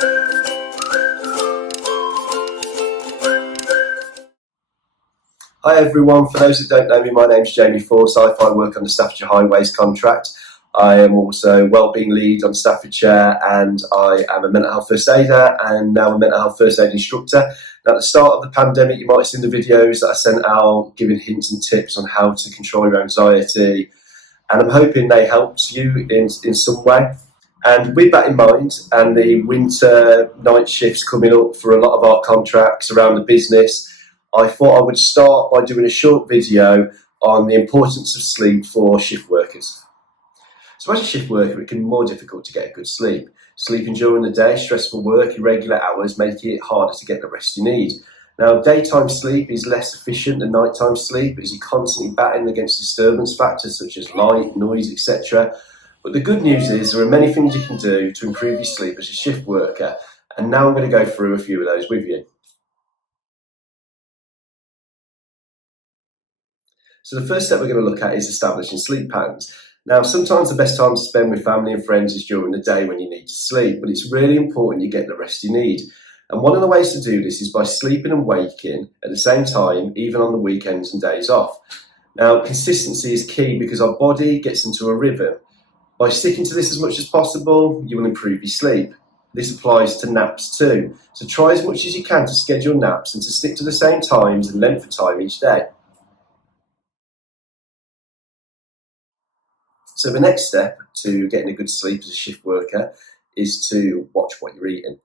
Hi everyone, for those that don't know me, my name's Jamie Forsyth. I work on the Staffordshire Highways contract. I am also wellbeing lead on Staffordshire, and I am a mental health first aider and now a mental health first aid instructor. Now, at the start of the pandemic, you might have seen the videos that I sent out giving hints and tips on how to control your anxiety, and I'm hoping they helped you in some way. And with that in mind, and the winter night shifts coming up for a lot of our contracts around the business, I thought I would start by doing a short video on the importance of sleep for shift workers. So as a shift worker, it can be more difficult to get a good sleep. Sleeping during the day, stressful work, irregular hours make it harder to get the rest you need. Now, daytime sleep is less efficient than nighttime sleep as you're constantly battling against disturbance factors such as light, noise, etc. But the good news is there are many things you can do to improve your sleep as a shift worker, and now I'm going to go through a few of those with you. So the first step we're going to look at is establishing sleep patterns. Now, sometimes the best time to spend with family and friends is during the day when you need to sleep, but it's really important you get the rest you need. And one of the ways to do this is by sleeping and waking at the same time, even on the weekends and days off. Now, consistency is key because our body gets into a rhythm. By sticking to this as much as possible, you will improve your sleep. This applies to naps too. So try as much as you can to schedule naps and to stick to the same times and length of time each day. So the next step to getting a good sleep as a shift worker is to watch what you're eating.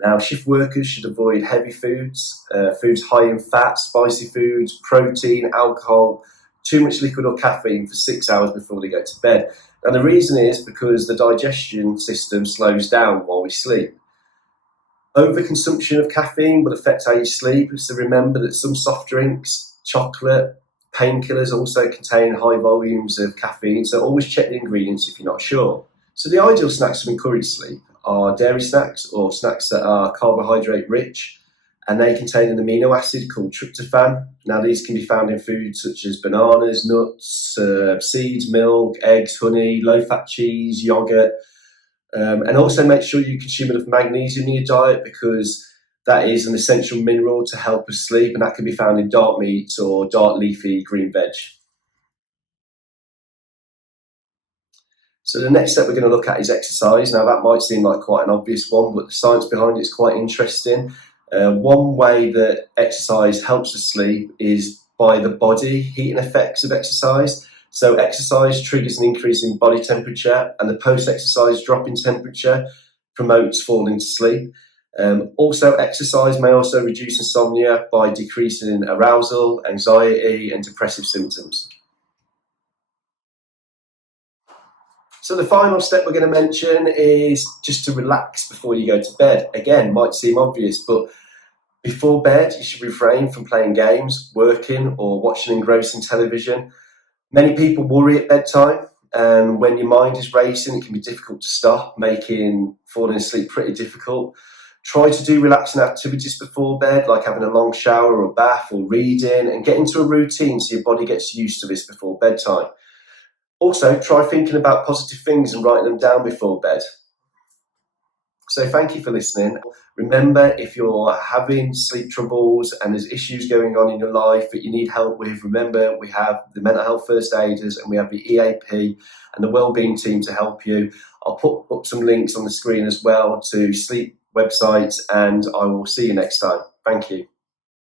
Now, shift workers should avoid heavy foods, foods high in fat, spicy foods, protein, alcohol, too much liquid or caffeine for 6 hours before they go to bed. Now, the reason is because the digestion system slows down while we sleep. Overconsumption of caffeine will affect how you sleep, so remember that some soft drinks, chocolate, painkillers also contain high volumes of caffeine, so always check the ingredients if you're not sure. So the ideal snacks to encourage sleep are dairy snacks or snacks that are carbohydrate rich, and they contain an amino acid called tryptophan. Now, these can be found in foods such as bananas, nuts, seeds, milk, eggs, honey, low-fat cheese, yogurt, and also make sure you consume enough magnesium in your diet because that is an essential mineral to help us sleep, and that can be found in dark meats or dark leafy green veg. So the next step we're going to look at is exercise. Now, that might seem like quite an obvious one, but the science behind it is quite interesting. One way that exercise helps us sleep is by the body heating effects of exercise. So exercise triggers an increase in body temperature, and the post-exercise drop in temperature promotes falling to sleep. Also, exercise may also reduce insomnia by decreasing arousal, anxiety, and depressive symptoms. So the final step we're going to mention is just to relax before you go to bed. Again, might seem obvious, but before bed, you should refrain from playing games, working, or watching engrossing television. Many people worry at bedtime, and when your mind is racing, it can be difficult to stop, making falling asleep pretty difficult. Try to do relaxing activities before bed, like having a long shower or bath or reading, and get into a routine so your body gets used to this before bedtime. Also, try thinking about positive things and writing them down before bed. So thank you for listening. Remember, if you're having sleep troubles and there's issues going on in your life that you need help with, remember we have the mental health first aiders and we have the EAP and the wellbeing team to help you. I'll put up some links on the screen as well to sleep websites, and I will see you next time. Thank you.